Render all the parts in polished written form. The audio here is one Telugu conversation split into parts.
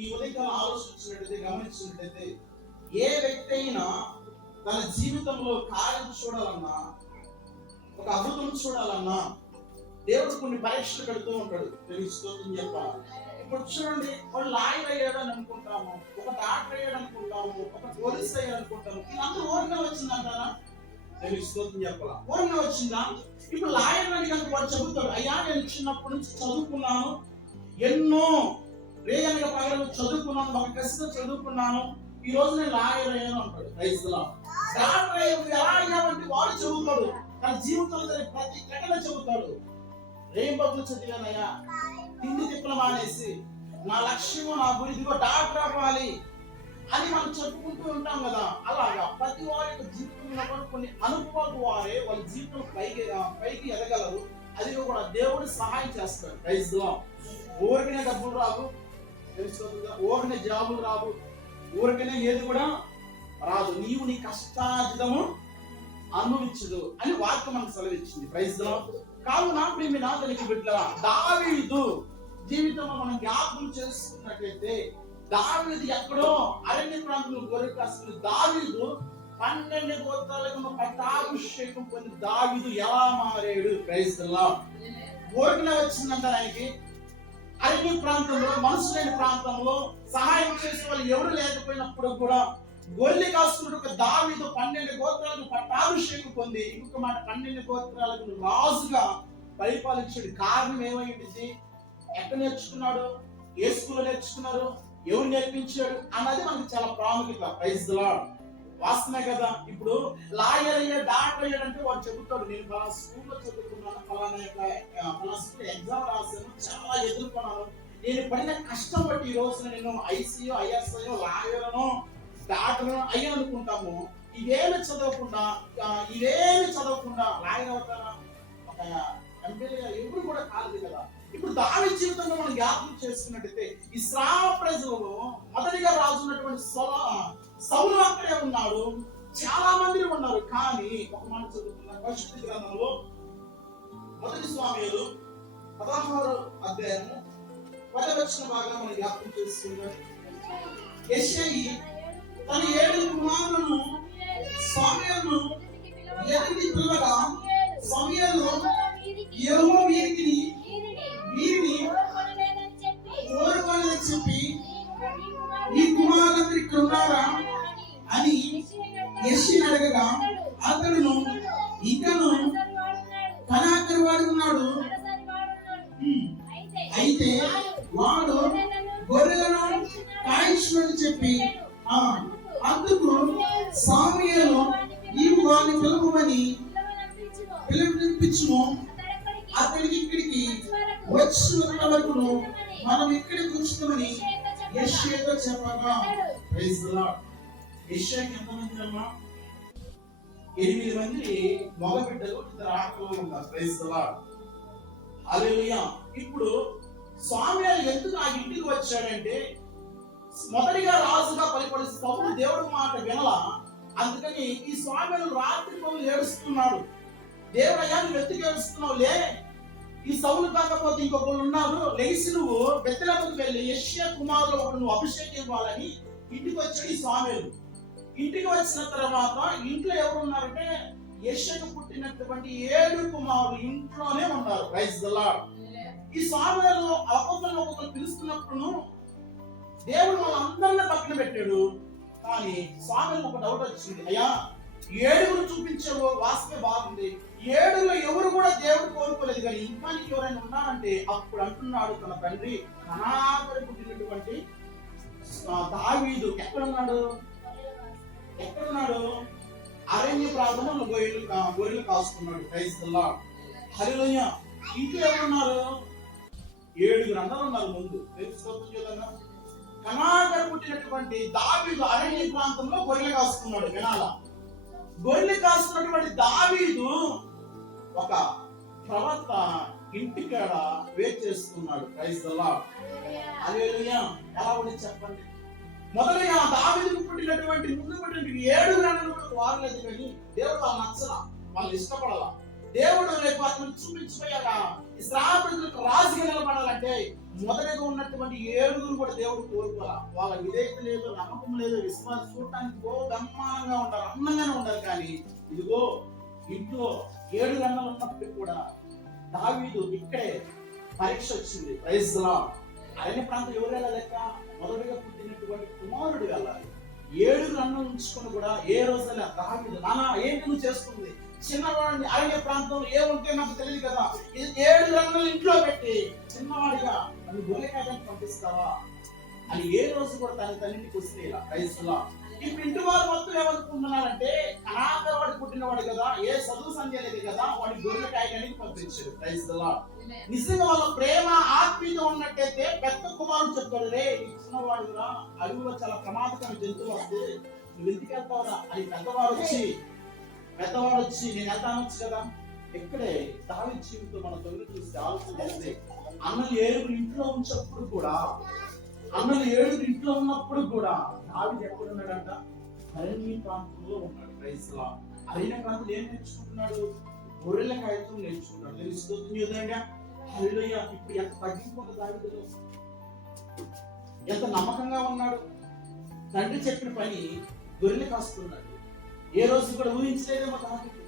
ఈ ఉదయకాలం ఆలోచించినట్లయితే, గమనించినట్లయితే, ఏ వ్యక్తి అయినా తన జీవితంలో కార్యం చూడాలన్నా, ఒక అద్భుతం చూడాలన్నా దేవుడు కొన్ని పరీక్షలు పెడుతూ ఉంటాడు. తెలుసుకోవద్దని చెప్పాలి. ఇప్పుడు చూడండి, వాళ్ళు లాయర్ అయ్యాడని అనుకుంటాము, ఒక డాక్టర్ అయ్యాడు అనుకుంటాము, ఒక పోలీస్ అయ్యాడు అనుకుంటాము. ఇదంతా ఊరిగా వచ్చిందంటారా? తెలుసుకోవద్దని చెప్పాలా, ఊరిగా వచ్చిందా? ఇప్పుడు లాయర్ అని కనుక వాడు చెబుతాడు, అయ్యా నేను చిన్నప్పటి నుంచి చదువుకున్నాను, ఎన్నో రేయనగా పగలు చదువుకున్నాను, ఒక కసితో చదువుకున్నాను, ఈ రోజు నేను లాయర్ అయ్యాను అంటాడు. రైతులా డాక్టర్ ఎలా అయ్యామంటే వాడు చెబుతాడు, తన జీవితంలో ప్రతి ఘటన చెబుతాడు. రేంబట్లు చదివానయ్యా, తిండి తిప్పలు మానేసి నా లక్ష్యము, నా గురిదిగో డాక్టర్ అవ్వాలి అని మనం చెప్పుకుంటూ ఉంటాం కదా. అలాగా ప్రతి వారి యొక్క జీవితంలో కూడా కొన్ని అనుభవాలు వారే వాళ్ళ జీవితం పైకి ఎదగలరు. అది కూడా దేవుడు సహాయం చేస్తాడు. రైతులో ఊరికనే డబ్బులు రావు, తెలుసుకోగా ఊరికనే జాబులు రావు, ఊరికనే ఏది కూడా రాదు. నీవు నీ కష్టార్జితము అనుభవించదు అని వాక్యం మనకు సెలవిచ్చింది. ప్రైజ్లో కావున ప్రియమైన నాథునికి బిడ్డలారా, దావీదు జీవితంలో మనం జ్ఞాపకం చేసుకున్నట్లయితే, దావీదు ఎక్కడో అరణ్య ప్రాంతంలో గొర్రెలు కాస్తున్న దావీదు 12 గోత్రాలకు పట్టాభిషేకం పొంది దావీదు ఎలా మారాడు? ప్రైజ్లో ఊరికనే వచ్చిందంటారు ఆయనకి. అరణ్య ప్రాంతంలో, మనసులేని ప్రాంతంలో సహాయం చేసే వాళ్ళు ఎవరు లేకపోయినప్పుడు కూడా గొర్రెలు కాస్తున్న ఒక దావీదు 12 గోత్రాలకు పట్టాభిషేకం పొంది, ఇంకొక మాట 12 గోత్రాలకు రాజుగా పరిపాలించాడు. కారణం ఏమైంది? ఎక్కడ నేర్చుకున్నాడు? ఏ స్కూల్లో నేర్చుకున్నారు? ఎవరు నేర్పించాడు అన్నది మనకి చాలా ప్రాముఖ్యత. Praise the Lord. వాస్తవమే కదా. ఇప్పుడు లాయర్ అయ్యాడు, డాక్టర్ అయ్యాడు అంటే వాడు చెబుతాడు, నేను ఫలానా స్కూల్లో చదువుకున్నాను, ఫలానా స్కూల్ ఎగ్జామ్ రాశాను, చాలా ఎదుర్కొన్నాను, నేను పడిన కష్టం బట్టి ఈ రోజున నేను ఐసీయో, ఐఎస్ఐయో, లాయర్ను, డాక్టర్ అయ్యాను అనుకుంటాము. ఇవేమి చదవకుండా లాయర్ అవుతారా? ఒక ఎమ్మెల్యే ఎవరు కూడా కాదు కదా. ఇప్పుడు దావీదు జీవితంలో మనం జ్ఞాపకం చేసుకున్నట్టయితే, ఇశ్రాయేలు ప్రజలలో మొదటిగా రాజు ఉన్నటువంటి సౌలు అక్కడే ఉన్నాడు, చాలా మంది ఉన్నారు. కానీ ఒక మాట చదువుకున్న పరిశుద్ధ గ్రంథంలో మొదటి సమూయేలు 16వ అధ్యాయము 10వ వచన భాగం మనం జ్ఞాపకం చేసుకుందాం. యెష్షయి తన 7 కుమారులను సమూయేలును ఎదుటి పిల్లగా, సమూయేలు యెహోవా వీరిని కోరుకోలేదని చెప్పి, ఈ కుమారులందరూ ఇక్కడ ఉన్నారా అని యెష్షయి అడగగా, అతడును ఇంకను కనాకరు వాడు ఉన్నాడు, అయితే వాడు గొర్రెలను కాయించునని చెప్పి, అందుకు సమూయేలు నీవు వారిని పిలువమని పిలిపించుము, అతడికి ఇక్కడికి వచ్చిన వరకు మనం ఇక్కడే కూర్చున్నామని యెష్షయితో చెప్పగా. Praise the lord. యెష్షయికి ఎంతమంది అమ్మా? 8 మంది మగబిడ్డలు, 2 ఆడపిల్లలు ఉన్నారు. Praise the lord. హల్లెలూయా. ఇప్పుడు సమూయేలు ఎందుకు ఆ ఇంటికి వచ్చాడంటే, మొదటిగా రాజుగా పరిపాలిస్తూ సౌలు దేవుడి మాట వినలా. అందుకని ఈ సమూయేలు రాత్రి పగలు ఏడుస్తున్నాడు. దేవుడయ్యా నువ్వు వెతికి ఏడుస్తున్నావు, లే, ఈ సౌలు కాకపోతే ఇంకొకళ్ళు ఉన్నారు, లేచి నువ్వు బెత్లెహేముకు వెళ్ళి యెష్షయి కుమారులు ఒకడు నువ్వు అభిషేకం ఇవ్వాలని ఇంటికి వచ్చాడు ఈ సమూయేలు. ఇంటికి వచ్చిన తర్వాత ఇంట్లో ఎవరు ఉన్నారంటే, యెష్షయికి పుట్టినటువంటి 7 కుమారులు ఇంట్లోనే ఉన్నారు. Praise the Lord. ఈ సమూయేలు ఒక్కొక్కరు పిలుస్తున్నప్పుడు దేవుడు వాళ్ళందరినీ పక్కన పెట్టాడు. కానీ సమూయేలు ఒక డౌట్ వచ్చింది, అయ్యా 7 చూపించావు, వాస్తవే బాగుంది, 7లో ఎవరు కూడా దేవుడు కోరుకోలేదు, కానీ ఇంకా నీకు ఎవరైనా ఉన్నారంటే అప్పుడు అంటున్నాడు తన తండ్రి కనాకరు పుట్టినటువంటి దావీదు ఎక్కడున్నాడు? అరణ్య ప్రాంతంలో గొర్రెలు కాస్తున్నాడు. Praise the lord. హల్లెలూయా. ఇంట్లో ఎవరున్నారు? 7 అన్నలు ఉన్నారు ముందు. తెలుసుకోవద్దు. కనాకరు పుట్టినటువంటి దావీదు అరణ్య ప్రాంతంలో గొర్రెలు కాస్తున్నాడు. వినాలా? గొర్రెలు కాస్తున్నటువంటి దావీదు ఒక ప్రవక్త ఇంటికాడ వెయిట్ చేస్తున్నాడు. Praise the lord. హల్లెలూయా. ఎలా ఉంది చెప్పండి? మొదలుగా దావీదుకు పుట్టినటువంటి ముందు పుట్టినటువంటి 7 అన్నలు కూడా వారలేదు, కానీ దేవుడు వాళ్ళు నచ్చలా, వాళ్ళు ఇష్టపడాల. దేవుడు రేపు అతను చూపించిపోయాక ఇశ్రాయేలీయులకు రాజుగా నిలబడాలంటే మొదటగా ఉన్నటువంటి 7 కూడా దేవుడు కోరుకోవాలా. వాళ్ళ విధేయత లేదు, నమ్మకం లేదు, విశ్వాసం చూడటానికి బ్రహ్మాండంగా ఉంటారు, అందంగానే ఉంటారు. కానీ ఇదిగో ఇంట్లో 7 గంటలు ఉన్నప్పటికీ కూడా దావీదు ఇక్కడే పరీక్ష వచ్చింది. Praise the Lord. అరణ్య ప్రాంతం ఎవరు వెళ్ళలేక మొదటిగా పుట్టినటువంటి కుమారుడు వెళ్ళాలి. 7 గంటలు ఉంచుకొని కూడా ఏ రోజైనా దావీదు నానా ఏంటి నువ్వు చేస్తుంది, చిన్నవాడిని అరణ్య ప్రాంతంలో ఏముంటే నాకు తెలియదు కదా, 7 గంటలు ఇంట్లో పెట్టి చిన్నవాడిగా నన్ను గొర్రెకాయడానికి పంపిస్తావా అని ఏ రోజు కూడా తన తల్లిని వస్తే ఇలా. Praise the Lord. ఇప్పుడు ఇంటి వారు మొత్తం ఏమనుకుంటున్నారంటే అనాథవాడు పుట్టినవాడు కదా, ఏ చదువు సంధ్య లేదు కదా, వాడి గొర్రెకాయడానికి పంపించాడు. Praise the Lord. నిజంగా వాళ్ళ ప్రేమ ఆత్మీయత ఉన్నట్టయితే పెద్ద కుమారుడు చెప్తాడు, రే చిన్నవాడురా, అడవిలో చాలా ప్రమాదకరమైన జంతువులు వస్తే నువ్వు ఎందుకు వెళ్తావురా అని పెద్దవాడు వచ్చి నేను వెళ్తానొచ్చు కదా. ఇక్కడే దావీదు జీవితం మన తొమ్మిది చూస్తే ఆలోచన చేస్తే అన్నలు 7 ఇంట్లో ఉంచినప్పుడు కూడా, అన్నలు 7 ఇంట్లో ఉన్నప్పుడు కూడా దావీదు ఎక్కడ ఉన్నాడంట? అరణ్య ప్రాంతంలో ఉన్నాడు. Praise the Lord. అరణ్య ప్రాంతంలో ఏం నేర్చుకుంటున్నాడు? గొర్రెల కాయతం నేర్చుకున్నాడు. తెలుస్తుంది కదండి. హల్లెలూయా. ఇప్పుడు ఎంత తగ్గిపోతుంది దావీదులో, ఎంత నమ్మకంగా ఉన్నాడు. తండ్రి చెప్పిన పని గొర్రెలు కాస్తున్నాడు. ఏ రోజు కూడా ఊహించలేదేమో దావీదు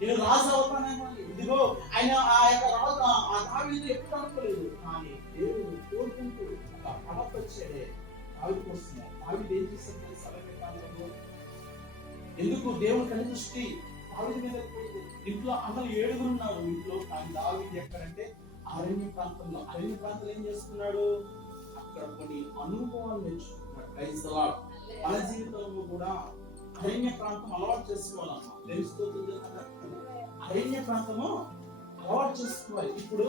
నేను రాజు అవుతానేమో. ఇదిగో ఆయన ఆ యొక్క రాజు ఆ దావీదు ఎప్పుడు అనుకోలేదు. కానీ దేవుడు కోరుకుంటూ ఒక పడత వచ్చాడే దావీదుకు వస్తున్నాడు. దావీదు ఏం చేశాడు తెలుసా? ఎందుకు దేవుడు కని దృష్టి దావీదు మీద పోయింది. ఇంట్లో అన్నలు 7 ఉన్నారు ఇంట్లో. కానీ దావీదు ఎక్కడంటే అరణ్య ప్రాంతంలో. అరణ్య ప్రాంతంలో ఏం చేస్తున్నాడు? అక్కడ కొన్ని అనుభవాలు నేర్చుకుంటున్నాడు. Praise the lord. మన జీవితంలో కూడా అరణ్య ప్రాంతం అలవాటు చేసుకోవాలమ్మా. తెలుస్తుంది కదా, అరణ్య ప్రాంతము అలవాటు చేసుకోవాలి. ఇప్పుడు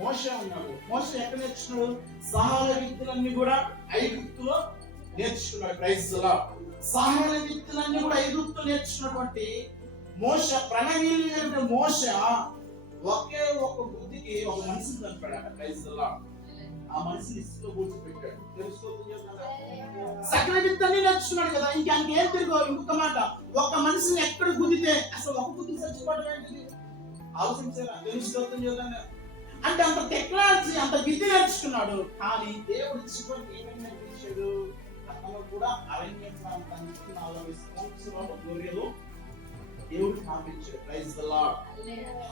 మోషే ఉన్నాడు. మోషే ఎక్కడ నేర్చుకున్నాడు? సహాయ విద్యలన్నీ కూడా ఐగుప్తులో నేర్చుకున్నాడు. Praise the Lord. సహాయ విద్యలన్నీ కూడా ఐగుప్తులో నేర్చుకున్నటువంటి మోషే, ప్రణవీయుడైన మోషే ఒకే ఒక బుద్ధికి ఒక మనిషిని చంపాడు. Praise the Lord. ఆ మనిషిని ఇసుకలో కూర్చోబెట్టాడు. తెలుసుకోవచ్చు కదా, సకల విద్యని నేర్చుకున్నాడు కదా. ఇంకేం తిరుగు. ఇంకొక మాట, ఒక మనిషిని ఎక్కడ గుద్దితే అసలు ఒక బుద్ధి చచ్చిపోవడం ఏంటిది ఆలోచించారా? తెలుసుకోవచ్చు కదా. అంటే అంత టెక్నాలజీ, అంత విద్య నేర్చుకున్నాడు. కానీ దేవుడు చివరికి ఏమైనా నేర్పించాడు? అతను కూడా అరణ్య ప్రాంతానికి 40 సంవత్సరాలు గొర్రెలు దేవుడు స్థాపించాడు. Praise the lord.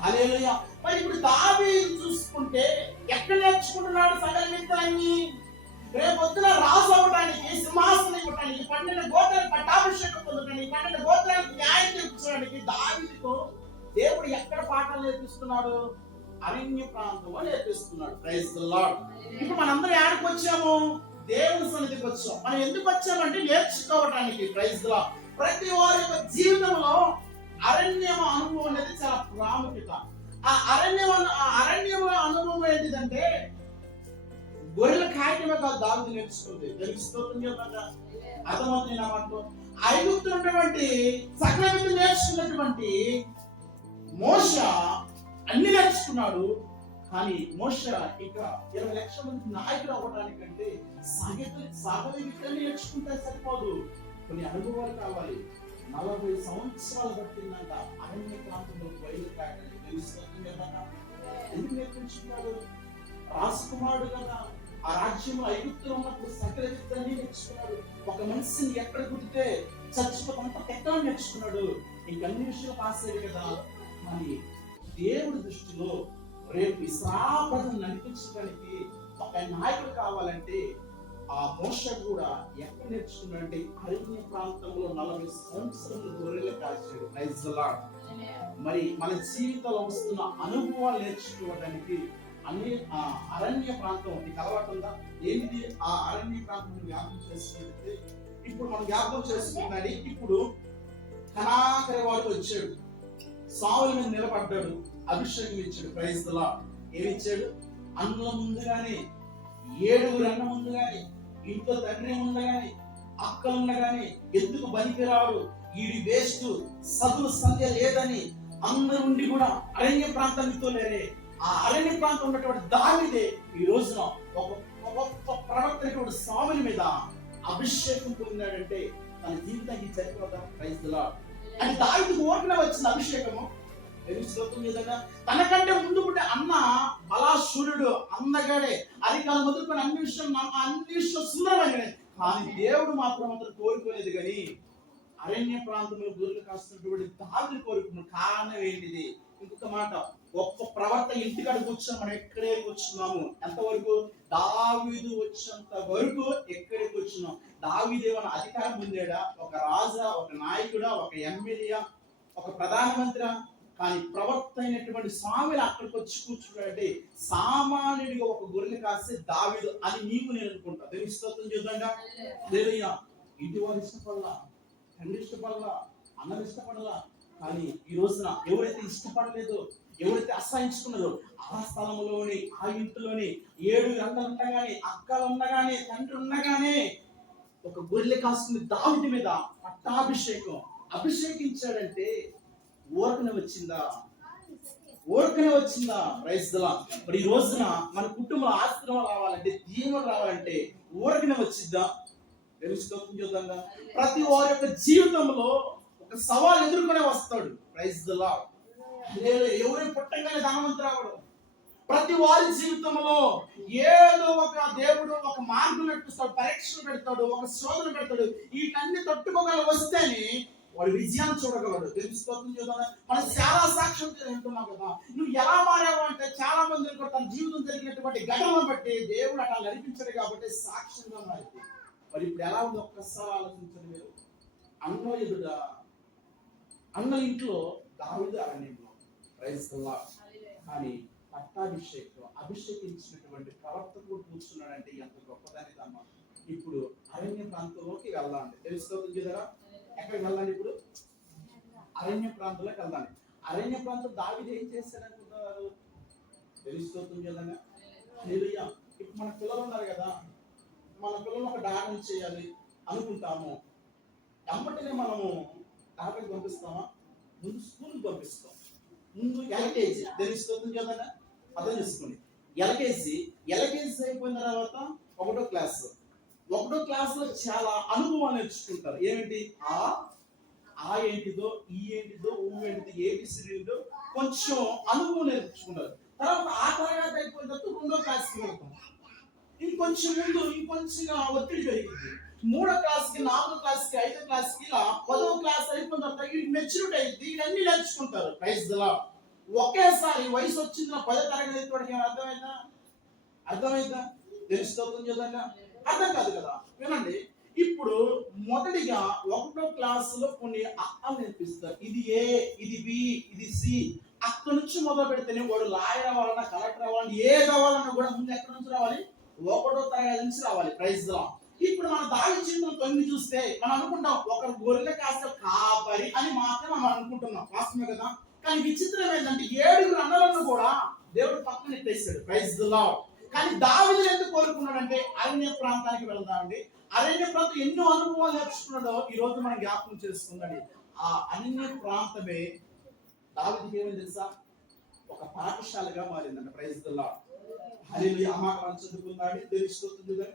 హల్లెలూయా. మరి ఇప్పుడు దావీదు చూసుకుంటే ఎక్కడ నేర్చుకుంటున్నాడు సకల విద్యలన్నీ? రేపొద్దున రాజు అవ్వడానికి, సింహాసనం ఇవ్వడానికి, 12 గోత్రాలకు పట్టాభిషేకం పొందడానికి, 12 గోత్రాలకు న్యాయం తీర్చడానికి దావీదుకు దేవుడు ఎక్కడ పాఠాలు నేర్పిస్తున్నాడు? అరణ్య ప్రాంతంలో నేర్పిస్తున్నాడు. Praise the Lord. ఇప్పుడు మనందరం ఎక్కడికి వచ్చాము? దేవుని సన్నిధికి వచ్చాం. మనం ఎందుకు వచ్చామంటే నేర్చుకోవడానికి. Praise the Lord. ప్రతి వారి యొక్క జీవితంలో అరణ్య అనుభవం అనేది చాలా ప్రాముఖ్యత. ఆ అరణ్య అనుభవం ఏంటిదంటే గొర్రెల కాయటమే కాదు దావీదు నేర్చుకుంది. తెలుస్తుంది కదా, అర్థమవుతుంది నా మాటలో. ఐగుప్తులో ఉన్నటువంటి సకల విద్య నేర్చుకున్నటువంటి మోషే అన్ని నేర్చుకున్నాడు. కానీ మోషే ఇంకా 20 లక్షల మంది నాయకుడు అవ్వడానికంటే సకల విద్యని నేర్చుకుంటే సరిపోదు, కొన్ని అనుభవాలు కావాలి. 40 సంవత్సరాలు పట్టిందంట అరణ్య ప్రాంతంలో బయలుదేరడానికి. తెలుస్తుంది కదా, ఎందుకు నేర్పించుకున్నాడు? రాజకుమారుడు కదా, ఆ రాజ్యంలో ఐగుప్తులో ఉన్నప్పుడు సకల విద్యని నేర్చుకున్నాడు. ఒక మనిషిని ఎక్కడ గుర్తితే చచ్చిపోతామంత టెక్నాలజీ నేర్చుకున్నాడు. ఇంకన్ని విషయాలు పాస్ అయ్యాడు కదా. కానీ దేవుడి దృష్టిలో రేపు ఇశ్రాయేలు నడిపించడానికి ఒక నాయకుడు కావాలంటే ఆ మోషే కూడా ఎక్కడ నేర్చుకున్నాడంటే అరణ్య ప్రాంతంలో 40 సంవత్సరాలు గొర్రెలు కాచాడు. Praise the Lord. మరి మన జీవితంలో వస్తున్న అనుభవాలు నేర్చుకోవడానికి అన్ని అరణ్య ప్రాంతం నీకు అలవాటు ఉందా? ఏంటి ఆ అరణ్య ప్రాంతం జ్ఞాపకం చేసుకుంటే ఇప్పుడు మనం జ్ఞాపకం చేసుకున్నది. ఇప్పుడు కనాకరి వాడు వచ్చాడు, సావుల మీద నిలబడ్డాడు, అభిషేకం ఇచ్చాడు. Praise the lord. ఏమిచ్చాడు? అన్నుల ముందు గాని, 7 అన్న ముందు గాని, ఇంట్లో తండ్రి ముందు గాని, అక్కలు ఉన్న గాని ఎందుకు పనికిరాడు, ఈడి వేస్ట్, చదువు సంధ్య లేదని అందరూ ఉండి కూడా అరణ్య ప్రాంతానికి తోలేరే. ఆ అరణ్య ప్రాంతం ఉన్నటువంటి దావీదే ఈ రోజున ఒక ప్రవక్త సాముల మీద అభిషేకం పొందాడంటే తన జీవితానికి సరిపోదా? Praise the lord. అని దావీదుకు ఓట్ల వచ్చిన అభిషేకము స్తోత్రం చేద్దాం. తనకంటే ముందు పుట్టే అన్న బలాశూరుడు, అందగాడే, అధికారం మొదలుకొని అన్ని విషయం సుందరమైన, కానీ దేవుడు మాత్రం అతను కోరుకోలేదు. కానీ అరణ్య ప్రాంతంలో గొర్రెలు కాస్తున్నటువంటి దావీదుని కోరుకున్నాడు. కారణం ఏంటిది? ఇంకొక మాట, గొప్ప ప్రవర్త ఇంటికాడ కూర్చొని మనం ఎక్కడే కూర్చున్నాము. ఎంతవరకు? దావీదు వచ్చేంత వరకు ఎక్కడే కూర్చున్నాం. దావీదు ఏమైనా అధికారం పొందాడా? ఒక రాజా, ఒక నాయకుడా, ఒక ఎమ్మెల్యే, ఒక ప్రధానమంత్రి? కానీ ప్రవక్త అయినటువంటి స్వామిని అక్కడికి వచ్చి కూర్చున్నాడంటే సామాన్యుడిగా ఒక గొర్రెలు కాస్తే దావీదు అని నీకు నేను అనుకుంటా. దేవుని స్తోత్రం చేద్దాంగా. హల్లెలూయా. ఇంటి వారు ఇష్టపడలా, తండ్రి ఇష్టపడలా, అన్నలు ఇష్టపడలా. కానీ ఈ రోజున ఎవరైతే ఇష్టపడలేదో, ఎవరైతే అసహించుకున్నారో, ఆ స్థలంలోని, ఆ ఇంటిలోని 7 గంటలు ఉండగానే, అక్కలు ఉండగానే, తండ్రి ఉండగానే ఒక గొర్రెలు కాసుకుని దావీదు మీద అభిషేకించాడంటే ఊరకనే వచ్చిందా? ఊరకనే వచ్చిందా? Praise the Lord. మరి ఈ రోజున మన కుటుంబం ఆశ్రమం రావాలంటే, దీవెన రావాలంటే ఊరకనే వచ్చిద్దా? చూద్దాం. ప్రతి వారి యొక్క జీవితంలో ఒక సవాల్ ఎదుర్కొనే వస్తాడు. Praise the Lord. ఎవరు పుట్టంగానే ధనవంతుడు రావడం. ప్రతి వారి జీవితంలో ఏదో ఒక దేవుడు ఒక మార్గం పెట్టిస్తాడు, పరీక్షలు పెడతాడు, ఒక శోధన పెడతాడు. వీటన్ని తట్టుకోగల వస్తేనే వాడు విజయాన్ని చూడగలడు. తెలుసుకోవడం చూద్దాం. మనం చాలా సాక్ష్యం వింటున్నాం కదా. నువ్వు ఎలా మారావు అంటే చాలా మంది తన జీవితం జరిగినటువంటి ఘటనను బట్టి దేవుడు అట్లా నడిపించాడు కాబట్టి సాక్ష్యంగా మారింది. మరి ఇప్పుడు ఎలా ఉంది ఒక్కసారి ఆలోచించండి మీరు. అన్న ఎదుట, అన్న ఇంట్లో, దావీదు అరణ్యంలో. Praise the Lord. కానీ అభిషేకించినటువంటి ప్రవర్తకుడు కూర్చున్నాడంటే ఎంత గొప్పదని అమ్మా. ఇప్పుడు అరణ్య ప్రాంతంలోకి వెళ్ళాలి. తెలుసుకోవడం చూద్దారా. ఎక్కడికి వెళ్ళాలి ఇప్పుడు? అరణ్య ప్రాంతంలోకి వెళ్ళాలి. అరణ్య ప్రాంతం దావీదు ఏం చేశాడనుకుంటున్నారు? తెలుసుకోవడం చూద్దాం. హల్లెలూయా. ఇప్పుడు మన పిల్లలు ఉన్నారు కదా, మన పిల్లలు ఒక డాక్టర్ చేయాలి అనుకుంటాము. వెంటనే మనము డాక్టర్కి పంపిస్తామా? ముందు స్కూల్కి పంపిస్తాం. ముందు ఎల్కేజీ. తెలుసుకోవడం చూద్దాం. అర్థం చేసుకోండి. ఎల్కేజీ అయిపోయిన తర్వాత 1వ క్లాస్. 1వ క్లాస్లో చాలా అనుభవాలు నేర్చుకుంటారు. ఏమిటి? ఆ ఏంటిదో, ఈ ఏంటిదో, ఊ ఏంటిదో, ఏబిసిడి ఏంటో కొంచెం అనుభవం నేర్చుకుంటారు. తర్వాత ఆ తరగతి అయిపోయిన తర్వాత 2వ క్లాస్కి వెళ్తాం. ఇంకొంచెం ముందు ఇంకొంచెంగా ఒత్తిడి పెరిగింది. 3వ క్లాస్కి, 4వ క్లాస్కి, 5వ క్లాస్కి, ఇలా 10వ క్లాస్ అయిపోయిన తర్వాత వీళ్ళు మెచ్యూరిటీ అయింది. ఇవన్నీ నేర్చుకుంటారు. Praise the Lord. ఒకేసారి వయసు వచ్చింది 10వ తరగతి వాడికి అర్థమైందా? తెలుసుకోవడం చూద్దాం. అర్థం కాదు కదా. వినండి, ఇప్పుడు మొదటిగా 1వ క్లాసులో కొన్ని అక్కలు నేర్పిస్తారు. ఇది ఏ, ఇది బి, ఇది సి. అక్కడి నుంచి మొదలు పెడితేనే వాడు లాయర్ అవ్వాలన్నా, కలెక్టర్ అవ్వాలన్నా, ఏది అవ్వాలన్నా కూడా ముందు ఎక్కడి నుంచి రావాలి? 1వ తరగతి నుంచి రావాలి. Praise the Lord. ఇప్పుడు మన దావీదు జీవితం 9 చూస్తే మనం అనుకుంటాం ఒక గొర్రెల కాస్త కాపరి అని మాత్రం మనం అనుకుంటున్నాం. వాస్తవమే కదా. కానీ విచిత్రం ఏంటంటే 7 అన్నలను కూడా దేవుడు పక్కన ఎత్తేసాడు. Praise the Lord. కానీ దావీదు ఎందుకు కోరుకున్నాడంటే అరణ్య ప్రాంతానికి వెళ్దామండి. అరణ్య ప్రాంతం ఎన్నో అనుభవాలు నేర్చుకున్నాడో ఈ రోజు మనం జ్ఞాపకం చేసుకుందండి. ఆ అరణ్య ప్రాంతమే దావీదుకి ఏమని తెలుసా? ఒక పాఠశాలగా మారిందంట. Praise the lord. హల్లెలూయా. చదువుకున్నాడు, తెలుసుకుంటుంది.